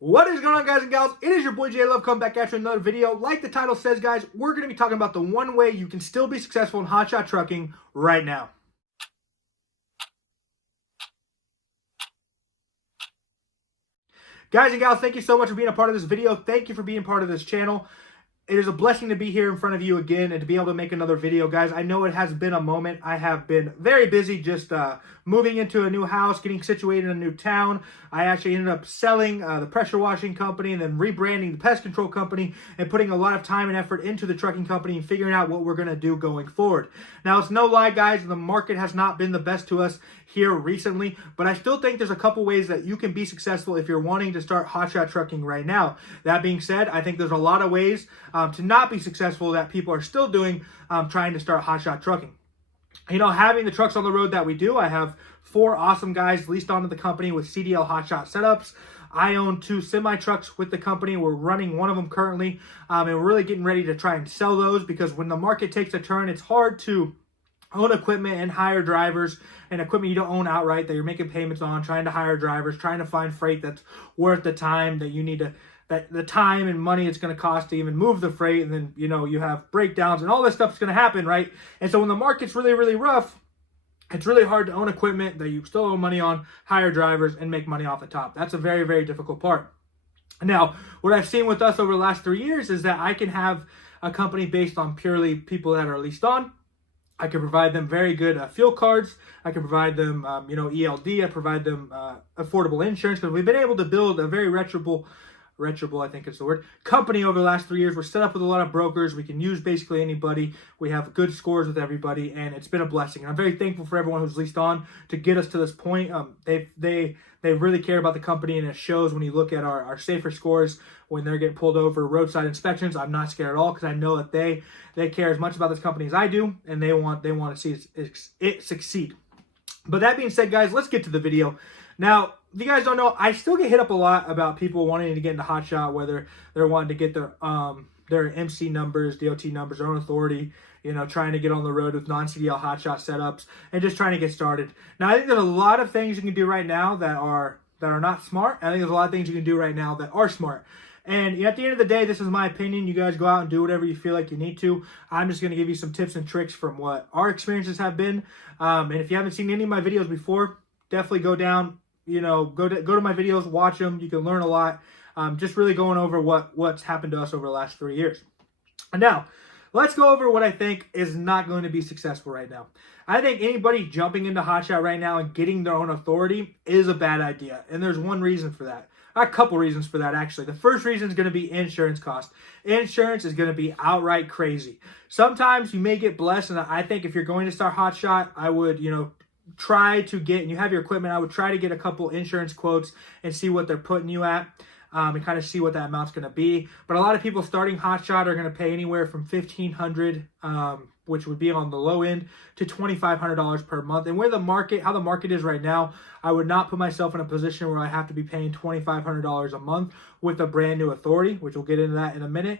What is going on, guys and gals? It is your boy J Love coming back at you with another video. Like the title says, guys, we're going to be talking about the one way you can still be successful in hotshot trucking right now. Guys and gals, thank you so much for being a part of this video. Thank you for being part of this channel. It is a blessing to be here in front of you again and to be able to make another video, guys. I know it has been a moment. I have been very busy just moving into a new house, getting situated in a new town. I actually ended up selling the pressure washing company and then rebranding the pest control company and putting a lot of time and effort into the trucking company and figuring out what we're going to do going forward. Now, it's no lie, guys. The market has not been the best to us here recently, but I still think there's a couple ways that you can be successful if you're wanting to start hotshot trucking right now. That being said, I think there's a lot of ways to not be successful that people are still doing trying to start hotshot trucking. You know, having the trucks on the road that we do, I have 4 awesome guys leased onto the company with CDL hotshot setups. I own 2 semi-trucks with the company. We're running one of them currently, and we're really getting ready to try and sell those because when the market takes a turn, it's hard to own equipment and hire drivers and equipment you don't own outright that you're making payments on, trying to hire drivers, trying to find freight that's worth the time that you need to, that the time and money it's going to cost to even move the freight. And then, you know, you have breakdowns and all this stuff's going to happen, right? And so when the market's really, really rough, it's really hard to own equipment that you still owe money on, hire drivers, and make money off the top. That's a very, very difficult part. Now, what I've seen with us over the last 3 years is that I can have a company based on purely people that are leased on. I can provide them very good fuel cards. I can provide them, ELD. I provide them affordable insurance because we've been able to build a very reputable, I think is the word, company over the last 3 years. We're set up with a lot of brokers. We can use basically anybody. We have good scores with everybody, and it's been a blessing. And I'm very thankful for everyone who's leased on to get us to this point. They really care about the company, and it shows when you look at our safer scores when they're getting pulled over roadside inspections. I'm not scared at all because I know that they care as much about this company as I do, and they want to see it succeed. But that being said, guys, let's get to the video. Now, if you guys don't know, I still get hit up a lot about people wanting to get into hotshot, whether they're wanting to get their MC numbers, DOT numbers, their own authority, you know, trying to get on the road with non-cdl hotshot setups and just trying to get started. Now, I think there's a lot of things you can do right now that are not smart. I think there's a lot of things you can do right now that are smart. And at the end of the day, this is my opinion. You guys go out and do whatever you feel like you need to. I'm just going to give you some tips and tricks from what our experiences have been. And if you haven't seen any of my videos before, definitely go down, go to my videos, watch them. You can learn a lot. Just really going over what's happened to us over the last 3 years. And now, let's go over what I think is not going to be successful right now. I think anybody jumping into hotshot right now and getting their own authority is a bad idea. And there's one reason for that. A couple reasons for that, actually. The first reason is going to be insurance costs. Insurance is going to be outright crazy. Sometimes you may get blessed, and I think if you're going to start hotshot, I would, try to get, and you have your equipment, I would try to get a couple insurance quotes and see what they're putting you at. And kind of see what that amount's going to be. But a lot of people starting hotshot are going to pay anywhere from $1,500, which would be on the low end, to $2,500 per month. And how the market is right now, I would not put myself in a position where I have to be paying $2,500 a month with a brand new authority, which we'll get into that in a minute.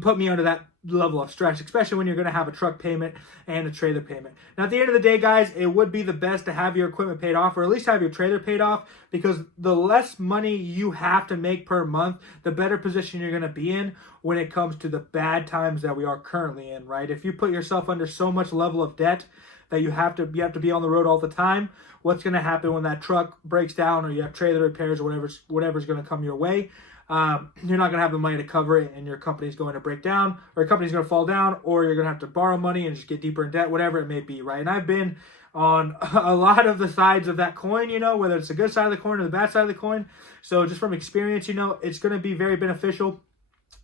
Put me under that level of stress, especially when you're going to have a truck payment and a trailer payment. Now, at the end of the day, guys, it would be the best to have your equipment paid off, or at least have your trailer paid off, because the less money you have to make per month, the better position you're going to be in when it comes to the bad times that we are currently in, right? If you put yourself under so much level of debt that you have to be on the road all the time, what's going to happen when that truck breaks down or you have trailer repairs or whatever's going to come your way? You're not going to have the money to cover it, and your company's going to break down, or your company's going to fall down, or you're going to have to borrow money and just get deeper in debt, whatever it may be, right? And I've been on a lot of the sides of that coin, whether it's the good side of the coin or the bad side of the coin. So just from experience, it's going to be very beneficial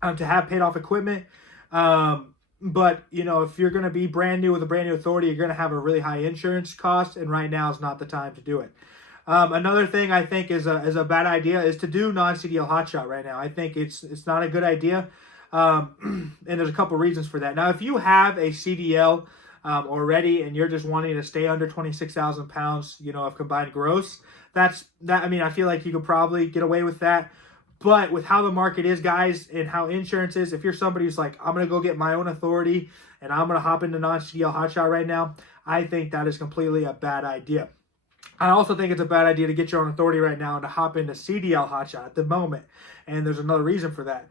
to have paid off equipment. But, if you're going to be brand new with a brand new authority, you're going to have a really high insurance cost, and right now is not the time to do it. Another thing I think is a bad idea is to do non-cdl hotshot right now. I think it's not a good idea, and there's a couple reasons for that. Now, if you have a CDL already and you're just wanting to stay under 26,000 pounds, of combined gross, I feel like you could probably get away with that. But with how the market is, guys, and how insurance is, if you're somebody who's like, I'm going to go get my own authority and I'm going to hop into non-cdl hotshot right now, I think that is completely a bad idea. I also think it's a bad idea to get your own authority right now and to hop into CDL Hotshot at the moment. And there's another reason for that.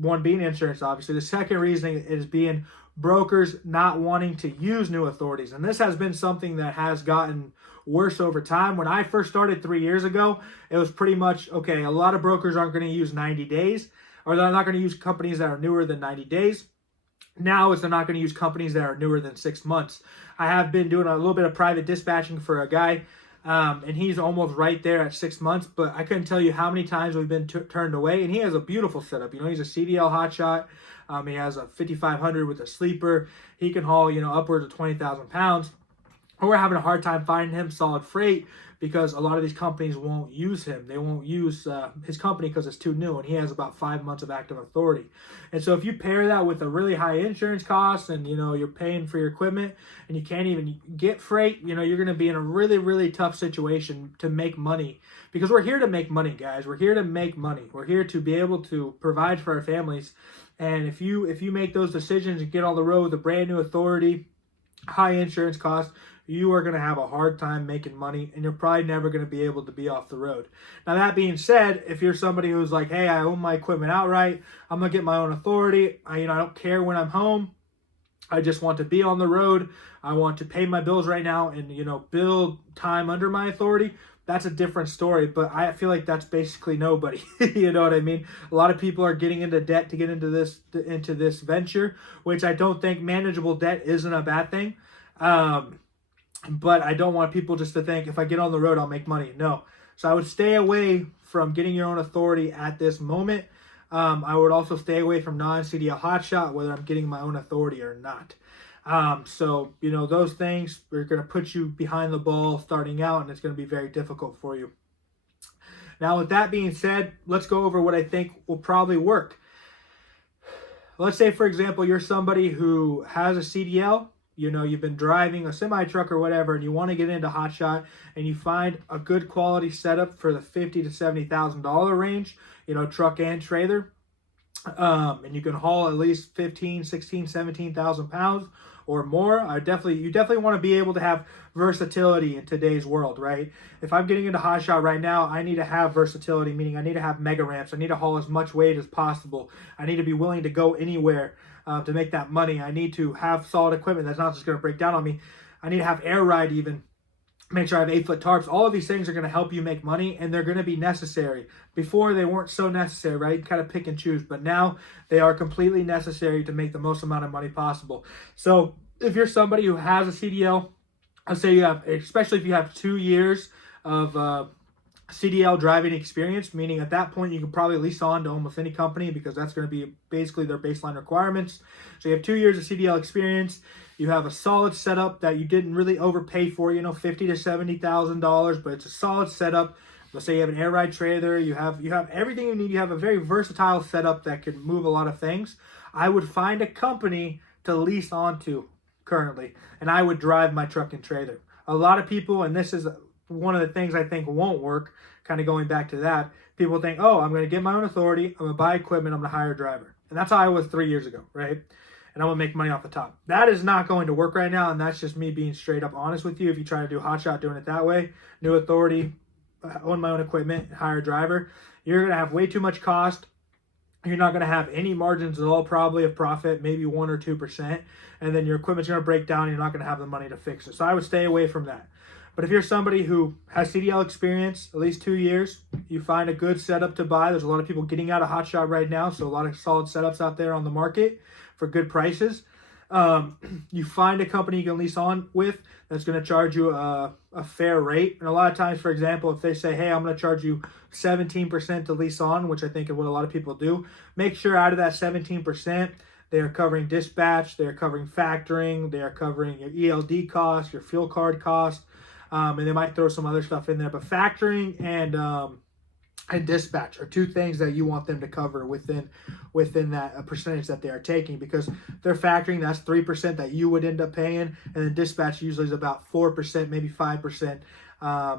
One being insurance, obviously. The second reason is being brokers not wanting to use new authorities. And this has been something that has gotten worse over time. When I first started 3 years ago, it was pretty much, okay, a lot of brokers aren't going to use 90 days, or they're not going to use companies that are newer than 90 days. Now is they're not going to use companies that are newer than 6 months. I have been doing a little bit of private dispatching for a guy, and he's almost right there at 6 months, but I couldn't tell you how many times we've been turned away, and he has a beautiful setup. You know, he's a CDL Hotshot. He has a 5500 with a sleeper. He can haul, you know, upwards of 20,000 pounds. And we're having a hard time finding him solid freight because a lot of these companies won't use him. They won't use his company because it's too new, and he has about 5 months of active authority. And so if you pair that with a really high insurance cost and, you know, you're paying for your equipment and you can't even get freight, you know, you're going to be in a really, really tough situation to make money, because we're here to make money, guys. We're here to make money. We're here to be able to provide for our families. And if you make those decisions and get on the road with a brand new authority, high insurance cost, you are going to have a hard time making money, and you're probably never going to be able to be off the road. Now, that being said, if you're somebody who's like, hey, I own my equipment outright, I'm going to get my own authority, I don't care when I'm home, I just want to be on the road, I want to pay my bills right now and, you know, build time under my authority, that's a different story. But I feel like that's basically nobody. You know what I mean? A lot of people are getting into debt to get into this venture, which I don't think manageable debt isn't a bad thing. But I don't want people just to think, if I get on the road, I'll make money. No. So I would stay away from getting your own authority at this moment. I would also stay away from non-CDL Hotshot, whether I'm getting my own authority or not. So, you know, those things are going to put you behind the ball starting out, and it's going to be very difficult for you. Now, with that being said, let's go over what I think will probably work. Let's say, for example, you're somebody who has a CDL. You know, you've been driving a semi-truck or whatever, and you want to get into Hotshot, and you find a good quality setup for the $50,000 to $70,000 range, you know, truck and trailer. And you can haul at least 15, 16, 17,000 pounds or more. You definitely want to be able to have versatility in today's world, right? If I'm getting into Hotshot right now, I need to have versatility, meaning I need to have mega ramps. I need to haul as much weight as possible. I need to be willing to go anywhere to make that money. I need to have solid equipment that's not just going to break down on me. I need to have air ride even. Make sure I have 8-foot tarps. All of these things are going to help you make money, and they're going to be necessary. Before, they weren't so necessary, right? You kind of pick and choose, but now they are completely necessary to make the most amount of money possible. So if you're somebody who has a CDL, I'd say you have, especially if you have 2 years of CDL driving experience, meaning at that point you can probably lease on to almost any company because that's going to be basically their baseline requirements. So you have 2 years of CDL experience. You have a solid setup that you didn't really overpay for, you know, $50,000 to $70,000, but it's a solid setup. Let's say you have an air ride trailer. You have everything you need. You have a very versatile setup that can move a lot of things. I would find a company to lease onto currently, and I would drive my truck and trailer. A lot of people, and this is one of the things I think won't work, kind of going back to that, people think, oh, I'm going to get my own authority, I'm going to buy equipment, I'm going to hire a driver. And that's how I was 3 years ago, right? And I'm going to make money off the top. That is not going to work right now, and that's just me being straight up honest with you. If you try to do Hotshot doing it that way, new authority, own my own equipment, hire a driver, you're going to have way too much cost. You're not going to have any margins at all, probably of profit, maybe 1 or 2%. And then your equipment's going to break down and you're not going to have the money to fix it. So I would stay away from that. But if you're somebody who has CDL experience, at least 2 years, you find a good setup to buy. There's a lot of people getting out of Hotshot right now, so a lot of solid setups out there on the market for good prices. You find a company you can lease on with that's going to charge you a fair rate. And a lot of times, for example, if they say, hey, I'm going to charge you 17% to lease on, which I think is what a lot of people do, make sure out of that 17%, they are covering dispatch, they're covering factoring, they are covering your ELD cost, your fuel card cost, and they might throw some other stuff in there. But factoring and dispatch are two things that you want them to cover within that percentage that they are taking, because they're factoring, that's 3% that you would end up paying, and then dispatch usually is about 4%, maybe 5%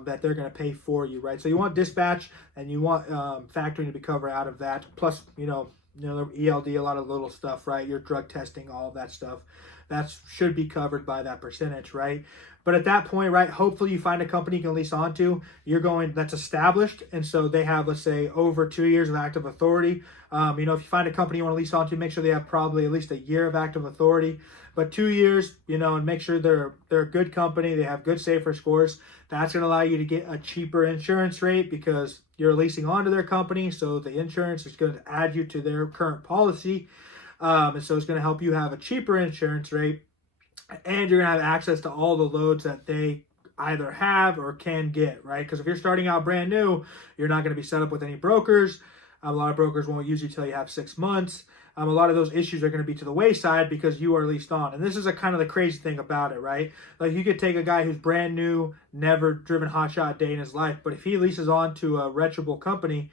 that they're going to pay for you, right? So you want dispatch and you want factoring to be covered out of that, plus, you know, the ELD, a lot of little stuff, right? Your drug testing, all of that stuff, that should be covered by that percentage, right? But at that point, right, hopefully you find a company you can lease onto. That's established, and so they have, let's say, over 2 years of active authority. If you find a company you want to lease onto, make sure they have probably at least a year of active authority. But 2 years, and make sure they're a good company. They have good safer scores. That's going to allow you to get a cheaper insurance rate because you're leasing onto their company. So the insurance is going to add you to their current policy. And so it's going to help you have a cheaper insurance rate. And you're going to have access to all the loads that they either have or can get, right? Because if you're starting out brand new, you're not going to be set up with any brokers. A lot of brokers won't use you till you have 6 months. A lot of those issues are going to be to the wayside because you are leased on. And this is a kind of the crazy thing about it, right? Like you could take a guy who's brand new, never driven Hotshot a day in his life, but if he leases on to a reputable company,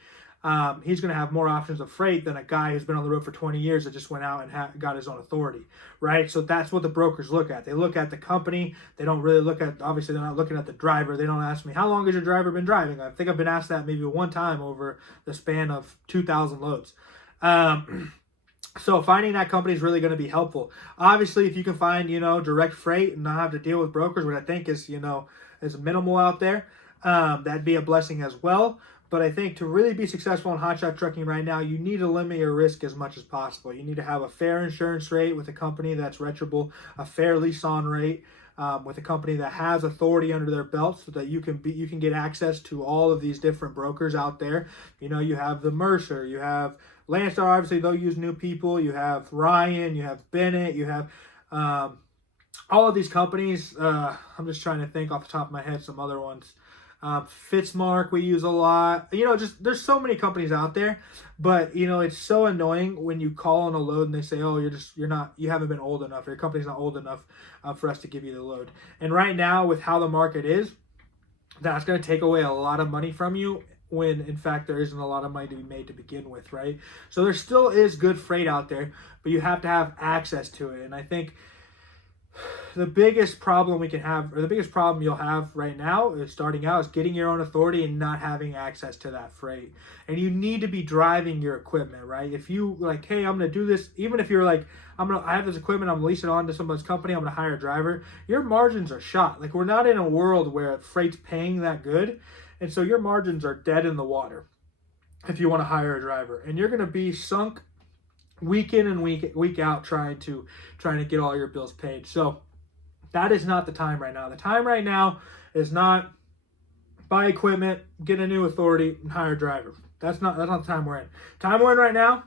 he's going to have more options of freight than a guy who's been on the road for 20 years that just went out and got his own authority, right? So that's what the brokers look at. They look at the company. They don't really look at, obviously they're not looking at the driver. They don't ask me, how long has your driver been driving? I think I've been asked that maybe one time over the span of 2,000 loads. So finding that company is really going to be helpful. Obviously, if you can find, direct freight and not have to deal with brokers, which I think is, is minimal out there, that'd be a blessing as well. But I think to really be successful in hotshot trucking right now, you need to limit your risk as much as possible. You need to have a fair insurance rate with a company that's reputable, a fair lease on rate with a company that has authority under their belt, so that you can get access to all of these different brokers out there. You have the Mercer, you have Landstar, obviously they'll use new people. You have Ryan, you have Bennett, you have all of these companies. I'm just trying to think off the top of my head some other ones. Fitzmark we use a lot. There's so many companies out there, but it's so annoying when you call on a load and they say, oh, you haven't been old enough, or your company's not old enough for us to give you the load. And right now with how the market is, that's going to take away a lot of money from you, when in fact there isn't a lot of money to be made to begin with, right? So there still is good freight out there, but you have to have access to it. And I think the biggest problem we can have, or the biggest problem you'll have right now is starting out, is getting your own authority and not having access to that freight. And you need to be driving your equipment, right? If you like, hey, I'm going to do this, even if you're like, I have this equipment, I'm leasing on to someone's company, I'm going to hire a driver, your margins are shot. Like, we're not in a world where freight's paying that good. And so your margins are dead in the water if you want to hire a driver. And you're going to be sunk week in and week out trying to get all your bills paid. So that is not the time right now. The time right now is not buy equipment, get a new authority, and hire a driver. That's not the time we're in. Time we're in right now,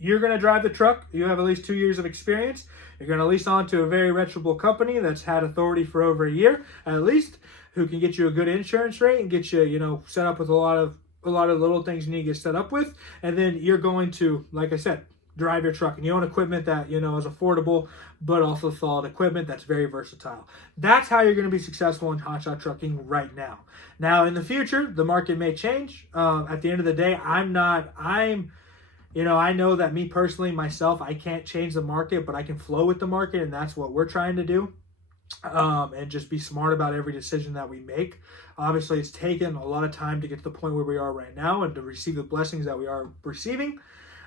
you're going to drive the truck. You have at least 2 years of experience. You're going to lease on to a very reputable company that's had authority for over a year at least, who can get you a good insurance rate and get you, set up with a lot of little things you need to get set up with. And then you're going to, like I said, drive your truck, and you own equipment that, is affordable, but also solid equipment that's very versatile. That's how you're going to be successful in hotshot trucking right now. Now, in the future, the market may change. At the end of the day, I know that me personally, myself, I can't change the market, but I can flow with the market, and that's what we're trying to do. And just be smart about every decision that we make. Obviously, it's taken a lot of time to get to the point where we are right now and to receive the blessings that we are receiving.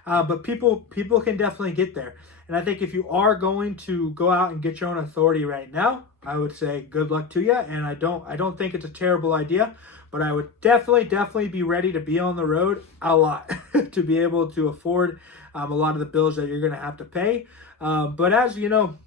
But people can definitely get there. And I think if you are going to go out and get your own authority right now, I would say good luck to you. And I don't think it's a terrible idea, but I would definitely be ready to be on the road a lot to be able to afford a lot of the bills that you're going to have to pay. But as you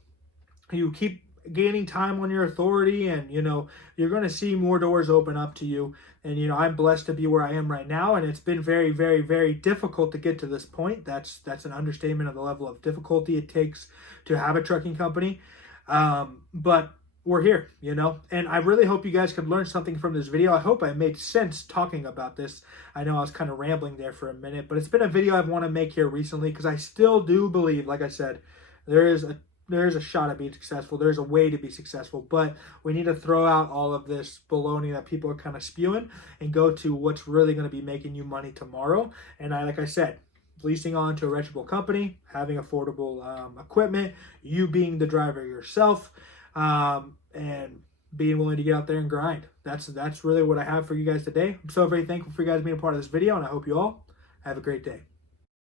keep gaining time on your authority, and you're going to see more doors open up to you. And I'm blessed to be where I am right now, and it's been very, very, very difficult to get to this point. That's an understatement of the level of difficulty it takes to have a trucking company. But we're here, and I really hope you guys could learn something from this video. I hope I made sense talking about this. I know I was kind of rambling there for a minute, but it's been a video I've wanted to make here recently, because I still do believe, like I said, there is a shot at being successful. There's a way to be successful, but we need to throw out all of this baloney that people are kind of spewing and go to what's really going to be making you money tomorrow. And like I said, leasing on to a reputable company, having affordable equipment, you being the driver yourself, and being willing to get out there and grind. That's really what I have for you guys today. I'm so very thankful for you guys being a part of this video, and I hope you all have a great day.